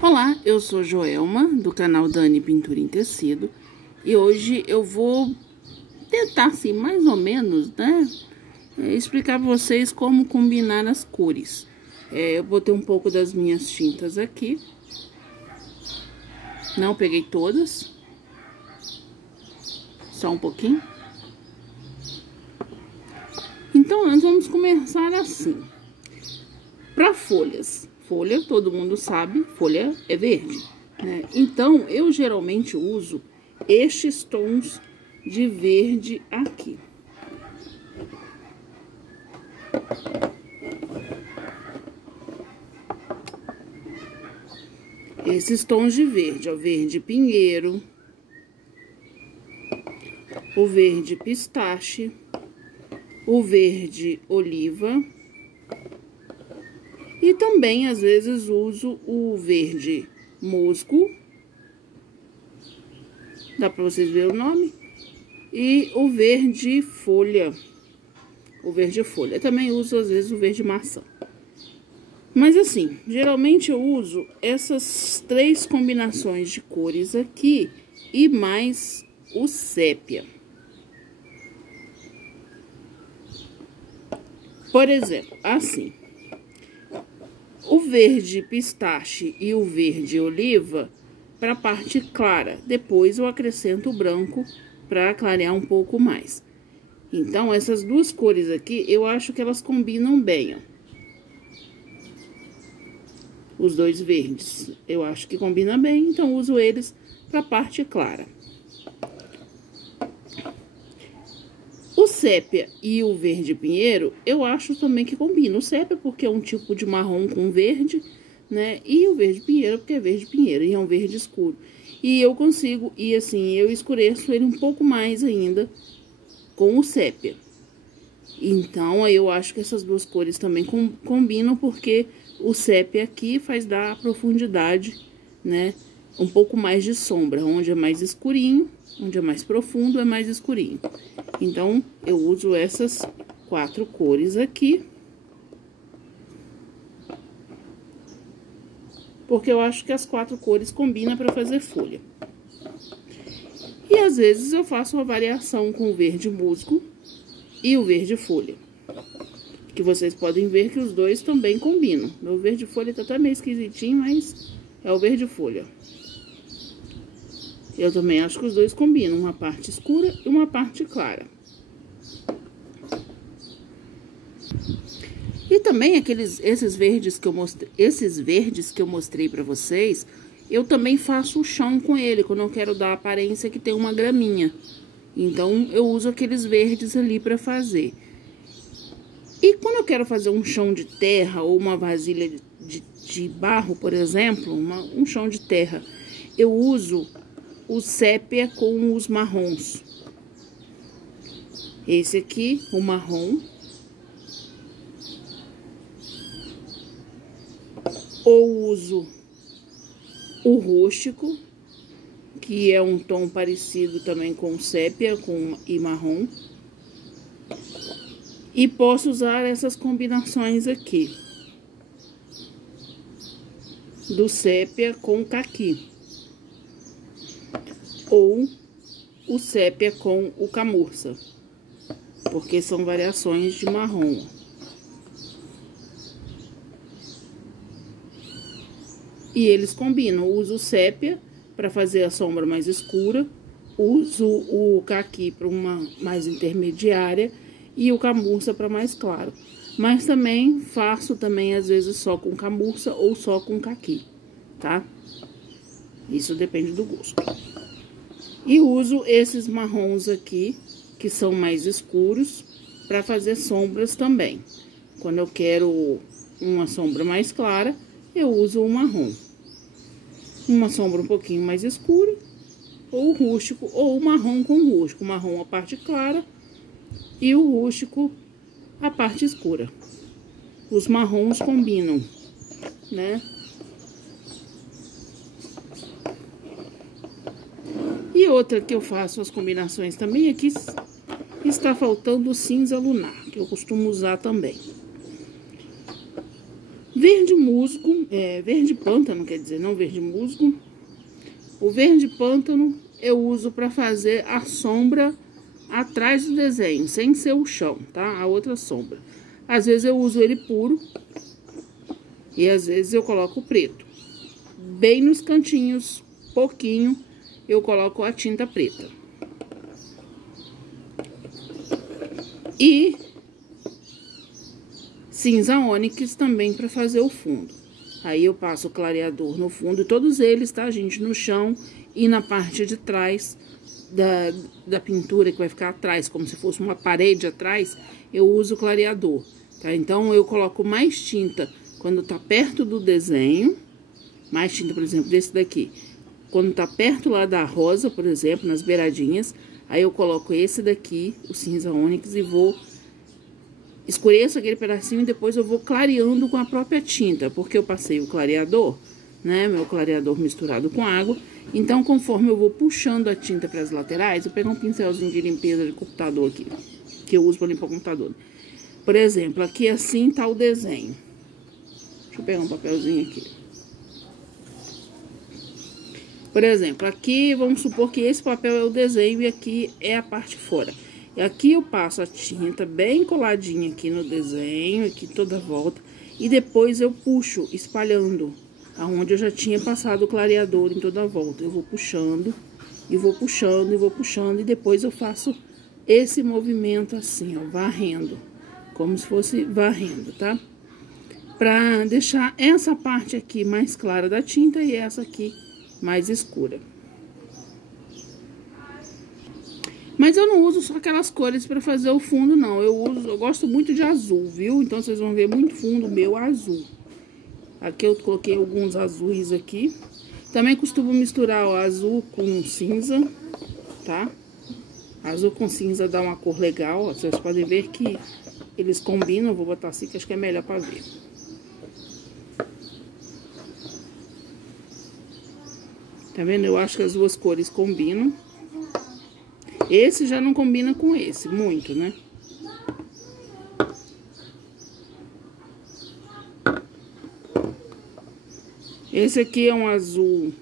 Olá, eu sou Joelma, do canal Dani Pintura em Tecido, e hoje eu vou tentar, assim, mais ou menos, né, explicar para vocês como combinar as cores. Eu botei um pouco das minhas tintas aqui, não peguei todas, só um pouquinho. Então, nós vamos começar assim. Para folhas, folha, todo mundo sabe, folha é verde, né? Então, eu geralmente uso estes tons de verde aqui. Esses tons de verde, ó, verde pinheiro, o verde pistache, o verde oliva. E também, às vezes, uso o verde musgo, dá pra vocês verem o nome, e o verde folha, Eu também uso, às vezes, o verde maçã. Mas, assim, geralmente eu uso essas três combinações de cores aqui e mais o sépia. Por exemplo, assim... O verde pistache e o verde oliva para a parte clara. Depois eu acrescento o branco para clarear um pouco mais. Então, essas duas cores aqui, eu acho que elas combinam bem, ó. Os dois verdes, eu acho que combina bem, então uso eles para a parte clara. O sépia e o verde pinheiro, eu acho também que combina. O sépia porque é um tipo de marrom com verde, né? E o verde pinheiro porque é verde pinheiro e é um verde escuro. E eu consigo, e assim, eu escureço ele um pouco mais ainda com o sépia. Então, eu acho que essas duas cores também combinam porque o sépia aqui faz dar profundidade, né? Um pouco mais de sombra, onde é mais escurinho, onde é mais profundo, é mais escurinho. Então, eu uso essas quatro cores aqui. Porque eu acho que as quatro cores combinam para fazer folha. E às vezes eu faço uma variação com o verde musgo e o verde folha. Que vocês podem ver que os dois também combinam. Meu verde folha tá até meio esquisitinho, mas é o verde folha. Eu também acho que os dois combinam, uma parte escura e uma parte clara. E também esses verdes que eu mostrei para vocês, eu também faço o chão com ele, quando eu quero dar a aparência que tem uma graminha. Então, eu uso aqueles verdes ali para fazer. E quando eu quero fazer um chão de terra ou uma vasilha de barro, por exemplo, um chão de terra, eu uso o sépia com os marrons. Esse aqui, o marrom. Ou uso o rústico, que é um tom parecido também com sépia e marrom. E posso usar essas combinações aqui. Do sépia com caqui. Ou o sépia com o camurça, porque são variações de marrom. E eles combinam. Eu uso o sépia para fazer a sombra mais escura, uso o caqui para uma mais intermediária e o camurça para mais claro. Mas também faço também às vezes só com camurça ou só com caqui, tá? Isso depende do gosto. E uso esses marrons aqui, que são mais escuros, para fazer sombras também. Quando eu quero uma sombra mais clara, eu uso o marrom. Uma sombra um pouquinho mais escura, ou rústico, ou marrom com rústico. O marrom a parte clara e o rústico a parte escura. Os marrons combinam, né? E outra que eu faço as combinações também, aqui está faltando o cinza lunar, que eu costumo usar também. verde musgo, verde pântano, quer dizer, não verde musgo. O verde pântano eu uso para fazer a sombra atrás do desenho, sem ser o chão, tá? A outra sombra. Às vezes eu uso ele puro e às vezes eu coloco o preto. Bem nos cantinhos, pouquinho, eu coloco a tinta preta. E cinza ônix também para fazer o fundo. Aí eu passo o clareador no fundo, todos eles, tá, gente? No chão e na parte de trás da pintura, que vai ficar atrás, como se fosse uma parede atrás, eu uso o clareador, tá? Então, eu coloco mais tinta quando tá perto do desenho, mais tinta, por exemplo, desse daqui. Quando tá perto lá da rosa, por exemplo, nas beiradinhas, aí eu coloco esse daqui, o cinza ônix, e vou escureço aquele pedacinho e depois eu vou clareando com a própria tinta, porque eu passei o clareador, né, meu clareador misturado com água. Então, conforme eu vou puxando a tinta para as laterais, eu pego um pincelzinho de limpeza de computador aqui, que eu uso para limpar o computador. Por exemplo, aqui assim tá o desenho. Deixa eu pegar um papelzinho aqui. Por exemplo, aqui vamos supor que esse papel é o desenho e aqui é a parte fora. E aqui eu passo a tinta bem coladinha aqui no desenho, aqui toda a volta. E depois eu puxo, espalhando, aonde eu já tinha passado o clareador em toda a volta. Eu vou puxando, e vou puxando, e vou puxando. E depois eu faço esse movimento assim, ó, varrendo. Como se fosse varrendo, tá? Pra deixar essa parte aqui mais clara da tinta e essa aqui mais escura. Mas eu não uso só aquelas cores para fazer o fundo, não. Eu gosto muito de azul, viu? Então, vocês vão ver muito fundo meu azul. Aqui eu coloquei alguns azuis aqui. Também costumo misturar o azul com cinza, tá? Azul com cinza dá uma cor legal. Ó. Vocês podem ver que eles combinam. Eu vou botar assim, que acho que é melhor para ver. Tá vendo? Eu acho que as duas cores combinam. Esse já não combina com esse, muito, né? Esse aqui é um azul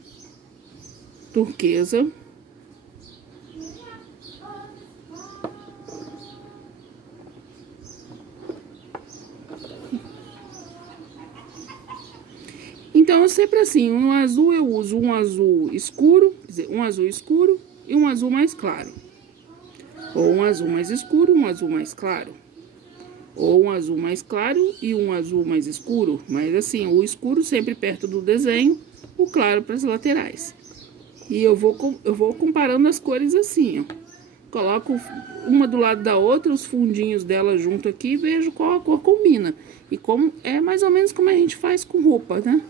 turquesa. Então, é sempre assim, no azul eu uso um azul escuro, quer dizer, um azul escuro e um azul mais claro. Ou um azul mais escuro, um azul mais claro. Ou um azul mais claro e um azul mais escuro. Mas assim, o escuro sempre perto do desenho, o claro para as laterais. E eu vou comparando as cores assim, ó. Coloco uma do lado da outra, os fundinhos dela junto aqui e vejo qual a cor combina. E como é mais ou menos como a gente faz com roupa, né?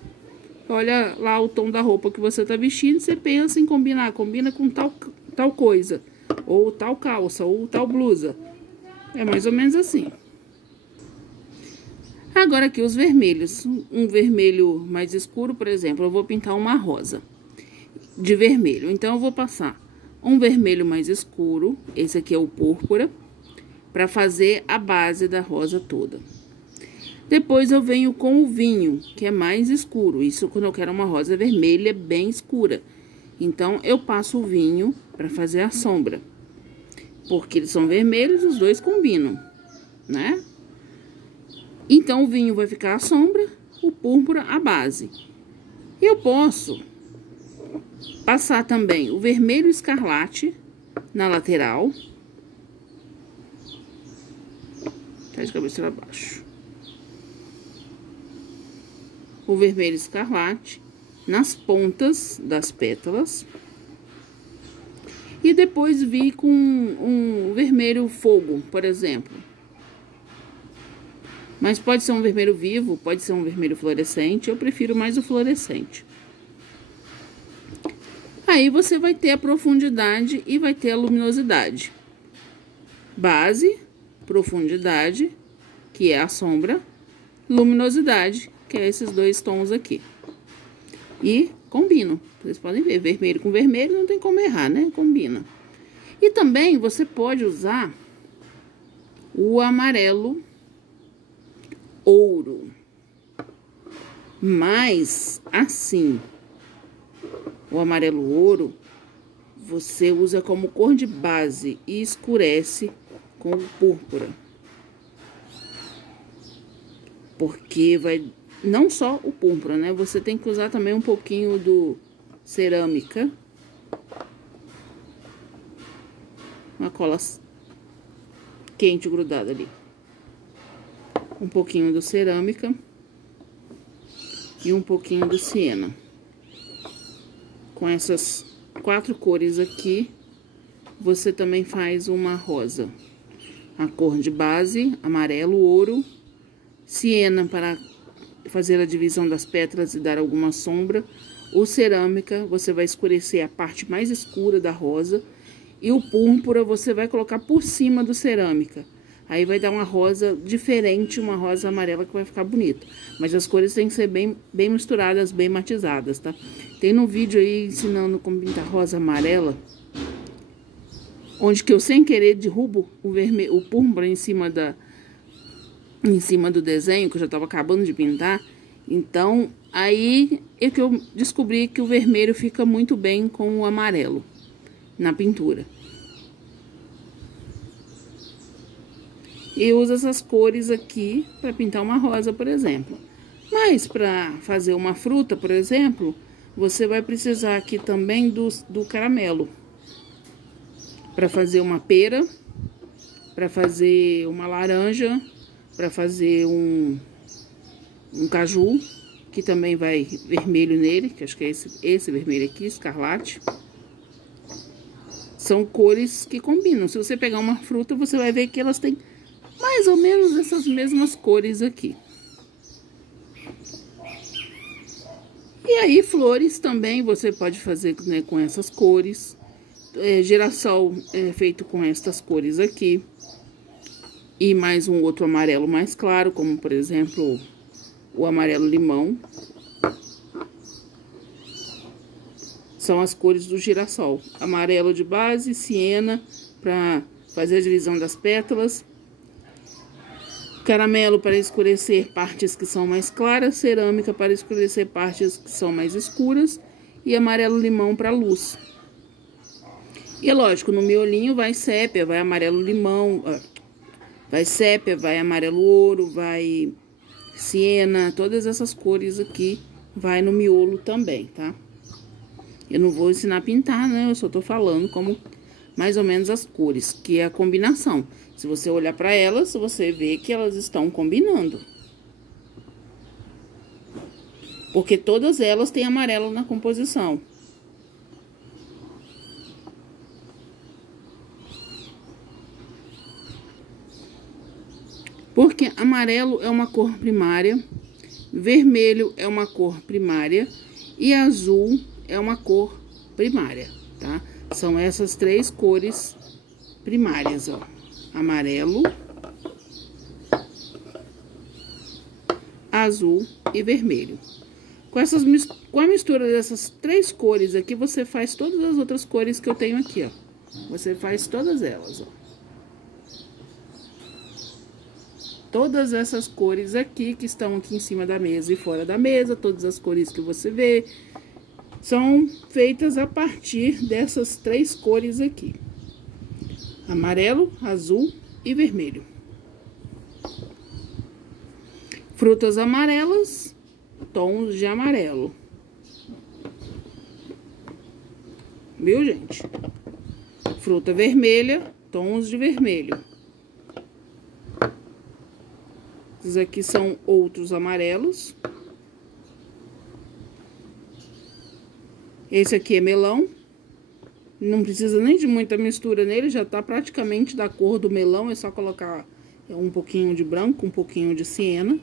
Olha lá o tom da roupa que você tá vestindo, você pensa em combinar, combina com tal coisa. Ou tal calça, ou tal blusa. É mais ou menos assim. Agora aqui os vermelhos. Um vermelho mais escuro, por exemplo, eu vou pintar uma rosa de vermelho. Então, eu vou passar um vermelho mais escuro, esse aqui é o púrpura, para fazer a base da rosa toda. Depois, eu venho com o vinho, que é mais escuro. Isso quando eu quero uma rosa vermelha bem escura. Então, eu passo o vinho para fazer a sombra. Porque eles são vermelhos, os dois combinam, né? Então, o vinho vai ficar a sombra, o púrpura a base. Eu posso passar também o vermelho escarlate na lateral. Tá de cabeça para baixo. O vermelho escarlate nas pontas das pétalas. E depois vir com um vermelho fogo, por exemplo. Mas pode ser um vermelho vivo, pode ser um vermelho fluorescente. Eu prefiro mais o fluorescente. Aí você vai ter a profundidade e vai ter a luminosidade. Base, profundidade, que é a sombra. Luminosidade, que é esses dois tons aqui. E combinam. Vocês podem ver, vermelho com vermelho não tem como errar, né? Combina. E também você pode usar o amarelo ouro. Mas, assim, o amarelo ouro, você usa como cor de base e escurece com o púrpura. Porque vai, não só o púrpura, né? Você tem que usar também um pouquinho do cerâmica. Uma cola quente grudada ali. Um pouquinho do cerâmica. E um pouquinho do siena. Com essas 4 cores aqui, você também faz uma rosa. A cor de base, amarelo, ouro, siena para fazer a divisão das pétalas e dar alguma sombra. O cerâmica, você vai escurecer a parte mais escura da rosa. E o púrpura, você vai colocar por cima do cerâmica. Aí vai dar uma rosa diferente, uma rosa amarela que vai ficar bonita. Mas as cores têm que ser bem misturadas, bem matizadas, tá? Tem no vídeo aí ensinando como pintar rosa amarela, onde que eu sem querer derrubo o púrpura em cima do desenho, que eu já tava acabando de pintar. Então, aí é que eu descobri que o vermelho fica muito bem com o amarelo na pintura. E usa essas cores aqui para pintar uma rosa, por exemplo. Mas para fazer uma fruta, por exemplo, você vai precisar aqui também do caramelo. Para fazer uma pera, para fazer uma laranja, para fazer um caju, que também vai vermelho nele, que acho que é esse vermelho aqui, escarlate. São cores que combinam. Se você pegar uma fruta, você vai ver que elas têm mais ou menos essas mesmas cores aqui. E aí, flores também você pode fazer, né, com essas cores. Girassol é feito com estas cores aqui. E mais um outro amarelo mais claro, como por exemplo, o amarelo limão. São as cores do girassol. Amarelo de base, siena para fazer a divisão das pétalas. Caramelo para escurecer partes que são mais claras, cerâmica para escurecer partes que são mais escuras e amarelo limão para luz. E é lógico, no miolinho vai sépia, vai amarelo limão, vai sépia, vai amarelo ouro, vai siena, todas essas cores aqui vai no miolo também, tá? Eu não vou ensinar a pintar, né? Eu só tô falando como mais ou menos as cores, que é a combinação. Se você olhar para elas, você vê que elas estão combinando. Porque todas elas têm amarelo na composição. Porque amarelo é uma cor primária, vermelho é uma cor primária e azul é uma cor primária, tá? São essas 3 cores primárias, ó. Amarelo, azul e vermelho. Com a mistura dessas 3 cores aqui, você faz todas as outras cores que eu tenho aqui, ó. Você faz todas elas, ó. Todas essas cores aqui que estão aqui em cima da mesa e fora da mesa, todas as cores que você vê, são feitas a partir dessas 3 cores aqui. Amarelo, azul e vermelho. Frutas amarelas, tons de amarelo. Viu, gente? Fruta vermelha, tons de vermelho. Esses aqui são outros amarelos. Esse aqui é melão. Não precisa nem de muita mistura nele, já tá praticamente da cor do melão. É só colocar um pouquinho de branco, um pouquinho de siena.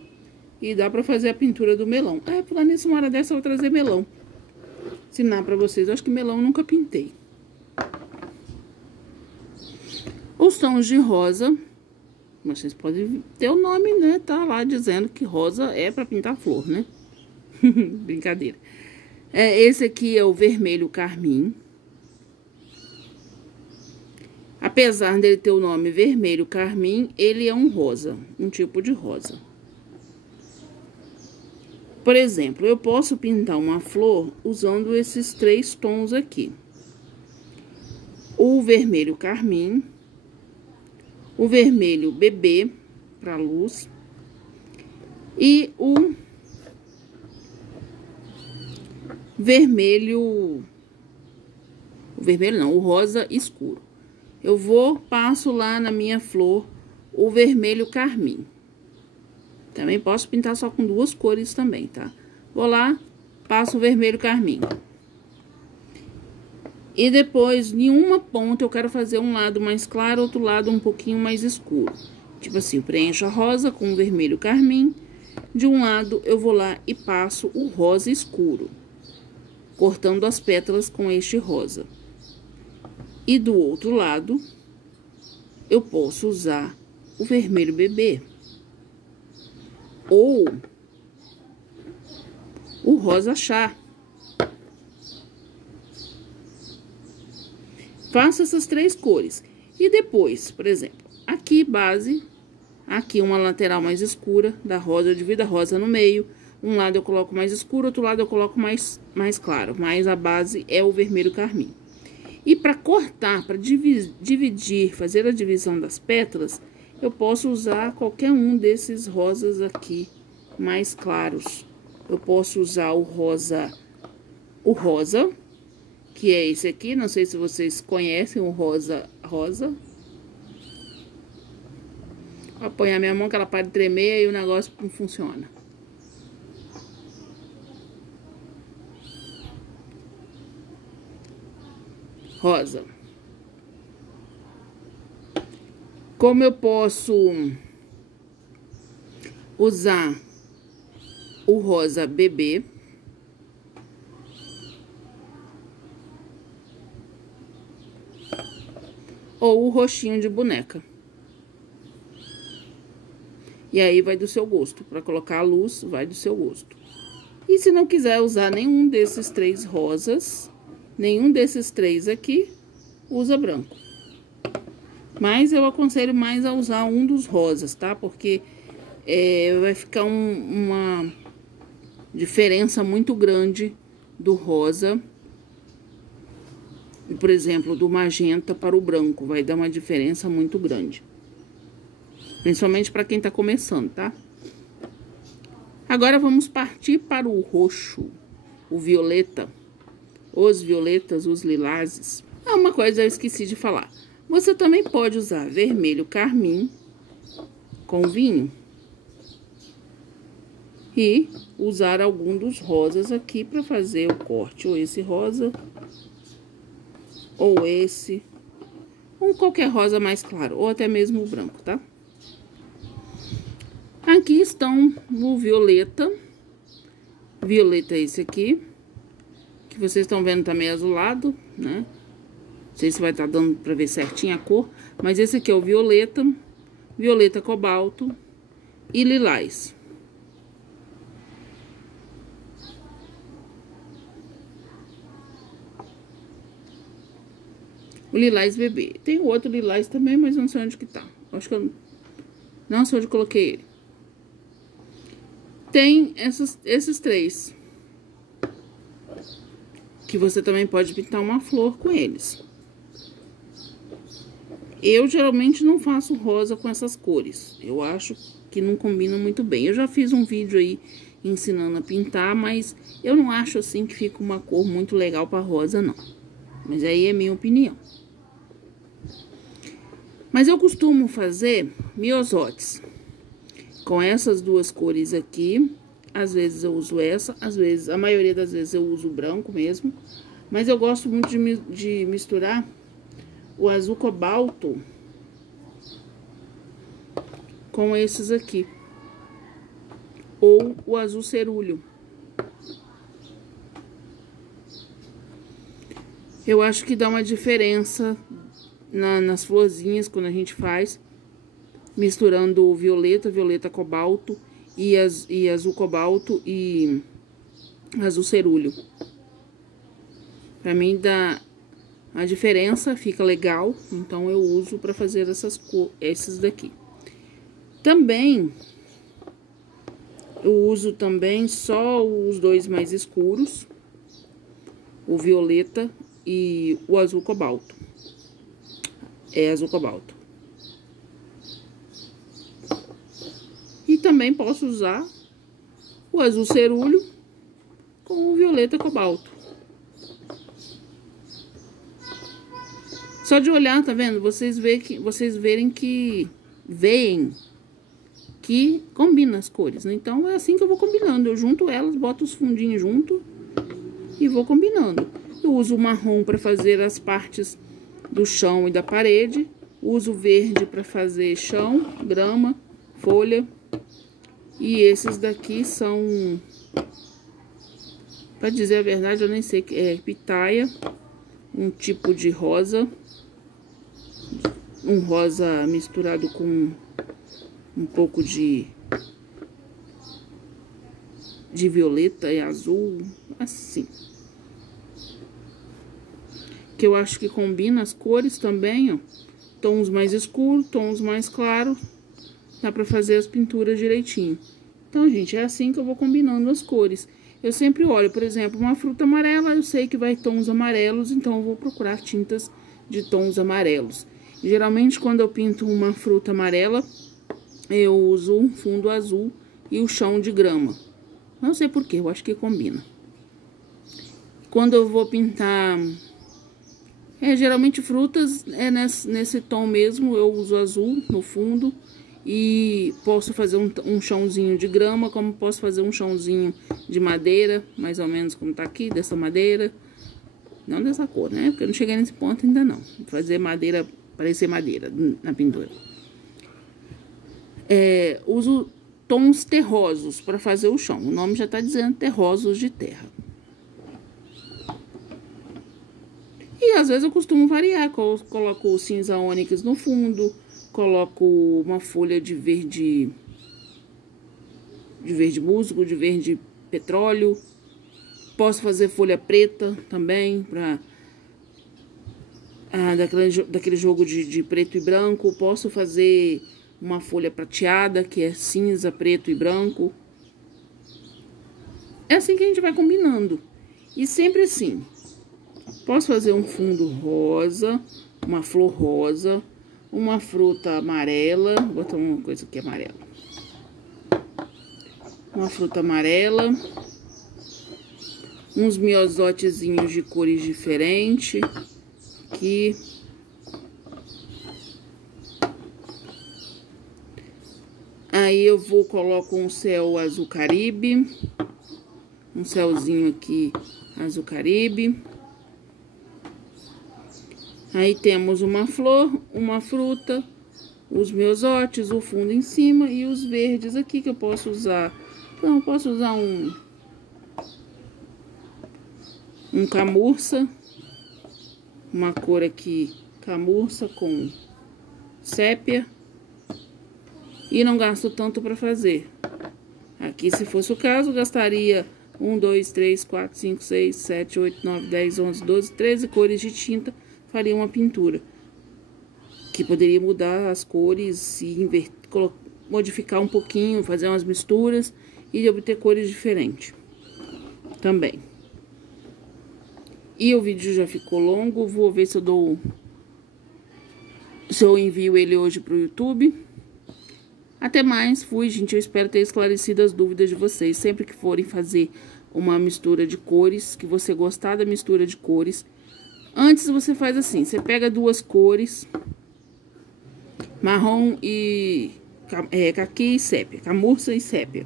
E dá pra fazer a pintura do melão. Falando nisso, uma hora dessa eu vou trazer melão. Ensinar pra vocês. Eu acho que melão eu nunca pintei. Os tons de rosa. Vocês podem ter o nome, né? Tá lá dizendo que rosa é pra pintar flor, né? Brincadeira. Esse aqui é o vermelho carmim. Apesar dele ter o nome vermelho carmim, ele é um rosa, um tipo de rosa. Por exemplo, eu posso pintar uma flor usando esses 3 tons aqui. O vermelho carmim, o vermelho bebê para luz e o vermelho, o rosa escuro. Eu passo lá na minha flor o vermelho carmim. Também posso pintar só com 2 cores também, tá? Vou lá, passo o vermelho carmim. E depois, em uma ponta, eu quero fazer um lado mais claro, outro lado um pouquinho mais escuro. Tipo assim, preencho a rosa com o vermelho carmim. De um lado, eu vou lá e passo o rosa escuro, cortando as pétalas com este rosa. E do outro lado, eu posso usar o vermelho bebê. Ou o rosa chá. Faço essas 3 cores. E depois, por exemplo, aqui base, aqui uma lateral mais escura da rosa, eu divido a rosa no meio. Um lado eu coloco mais escuro, outro lado eu coloco mais claro. Mas a base é o vermelho carmim. E para cortar, para dividir, fazer a divisão das pétalas, eu posso usar qualquer um desses rosas aqui mais claros. Eu posso usar o rosa, que é esse aqui, não sei se vocês conhecem o rosa. Vou apoiar minha mão que ela para de tremer e o negócio não funciona. Rosa. Como eu posso usar o rosa bebê. Ou o roxinho de boneca. E aí vai do seu gosto. Para colocar a luz, vai do seu gosto. E se não quiser usar nenhum desses 3 rosas, nenhum desses 3 aqui, usa branco. Mas eu aconselho mais a usar um dos rosas, tá? Porque vai ficar uma diferença muito grande do rosa. Por exemplo, do magenta para o branco, vai dar uma diferença muito grande. Principalmente para quem tá começando, tá? Agora vamos partir para o roxo, o violeta, os violetas, os lilazes. Ah, uma coisa eu esqueci de falar. Você também pode usar vermelho carmim com vinho. E usar algum dos rosas aqui para fazer o corte. Ou esse rosa, ou esse, ou qualquer rosa mais claro, ou até mesmo o branco, tá? Aqui estão o violeta. Violeta é esse aqui, que vocês estão vendo também azulado, né? Não sei se vai estar dando pra ver certinho a cor, mas esse aqui é o violeta, violeta cobalto e lilás. O lilás bebê. Tem o outro lilás também, mas eu não sei onde que tá. Acho que eu não sei onde coloquei ele. Tem esses 3. Que você também pode pintar uma flor com eles. Eu geralmente não faço rosa com essas cores. Eu acho que não combina muito bem. Eu já fiz um vídeo aí ensinando a pintar, mas eu não acho assim que fica uma cor muito legal para rosa, não. Mas aí é minha opinião. Mas eu costumo fazer miosotes com essas 2 cores aqui. Às vezes eu uso essa, às vezes, a maioria das vezes eu uso o branco mesmo. Mas eu gosto muito de misturar o azul cobalto com esses aqui. Ou o azul cerúleo. Eu acho que dá uma diferença nas florzinhas quando a gente faz, misturando o violeta cobalto e azul cobalto e azul cerúleo. Pra mim dá a diferença, fica legal, então eu uso pra fazer esses daqui. Também Eu uso também só os dois mais escuros, o violeta e o azul cobalto. É azul cobalto. E também posso usar o azul cerúleo com o violeta cobalto. Só de olhar, tá vendo? Vocês veem que combina as cores, né? Então é assim que eu vou combinando. Eu junto elas, boto os fundinhos junto e vou combinando. Eu uso o marrom para fazer as partes do chão e da parede. Uso o verde para fazer chão, grama, folha. E esses daqui são, para dizer a verdade, eu nem sei, é pitaia, um tipo de rosa, um rosa misturado com um pouco de violeta e azul, assim. Que eu acho que combina as cores também, ó. Tons mais escuros, tons mais claros. Dá pra fazer as pinturas direitinho. Então, gente, é assim que eu vou combinando as cores. Eu sempre olho, por exemplo, uma fruta amarela, eu sei que vai tons amarelos, então eu vou procurar tintas de tons amarelos. Geralmente, quando eu pinto uma fruta amarela, eu uso um fundo azul e o chão de grama. Não sei porquê, eu acho que combina. Quando eu vou pintar... geralmente frutas é nesse tom mesmo, eu uso azul no fundo. E posso fazer um chãozinho de grama, como posso fazer um chãozinho de madeira, mais ou menos como tá aqui, dessa madeira. Não dessa cor, né? Porque eu não cheguei nesse ponto ainda não. Fazer madeira, parecer madeira na pintura. Uso tons terrosos para fazer o chão. O nome já tá dizendo terrosos de terra. E às vezes eu costumo variar, coloco o cinza ônix no fundo, coloco uma folha de verde musgo, de verde petróleo. Posso fazer folha preta também, daquele jogo de preto e branco. Posso fazer uma folha prateada, que é cinza, preto e branco. É assim que a gente vai combinando. E sempre assim. Posso fazer um fundo rosa, uma flor rosa, uma fruta amarela. Vou botar uma coisa aqui amarela. Uma fruta amarela. Uns miosotezinhos de cores diferentes. Aqui. Aí eu coloco um céu azul caribe. Um céuzinho aqui azul caribe. Aí temos uma flor, uma fruta, os miosotes, o fundo em cima e os verdes aqui que eu posso usar. Então, eu posso usar um camurça, uma cor aqui, camurça com sépia. E não gasto tanto para fazer. Aqui, se fosse o caso, gastaria 1, 2, 3, 4, 5, 6, 7, 8, 9, 10, 11, 12, 13 cores de tinta. Faria uma pintura que poderia mudar as cores e modificar um pouquinho, fazer umas misturas e obter cores diferentes também. E o vídeo já ficou longo, vou ver se eu envio ele hoje pro YouTube. Até mais, fui, gente. Eu espero ter esclarecido as dúvidas de vocês. Sempre que forem fazer uma mistura de cores, que você gostar da mistura de cores, antes você faz assim, você pega duas cores, marrom e caqui e sépia, camurça e sépia.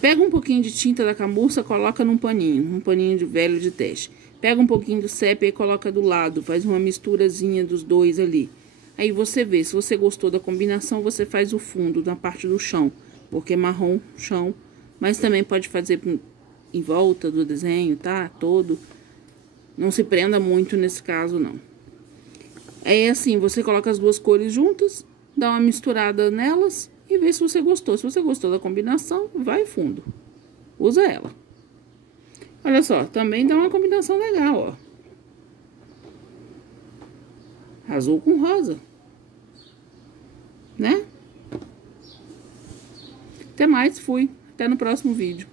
Pega um pouquinho de tinta da camurça, coloca num paninho de velho de teste. Pega um pouquinho do sépia e coloca do lado, faz uma misturazinha dos dois ali. Aí você vê, se você gostou da combinação, você faz o fundo na parte do chão, porque é marrom, chão, mas também pode fazer em volta do desenho, tá? Todo. Não se prenda muito nesse caso, não. É assim, você coloca as duas cores juntas, dá uma misturada nelas e vê se você gostou. Se você gostou da combinação, vai fundo. Usa ela. Olha só, também dá uma combinação legal, ó. Azul com rosa. Né? Até mais, fui. Até no próximo vídeo.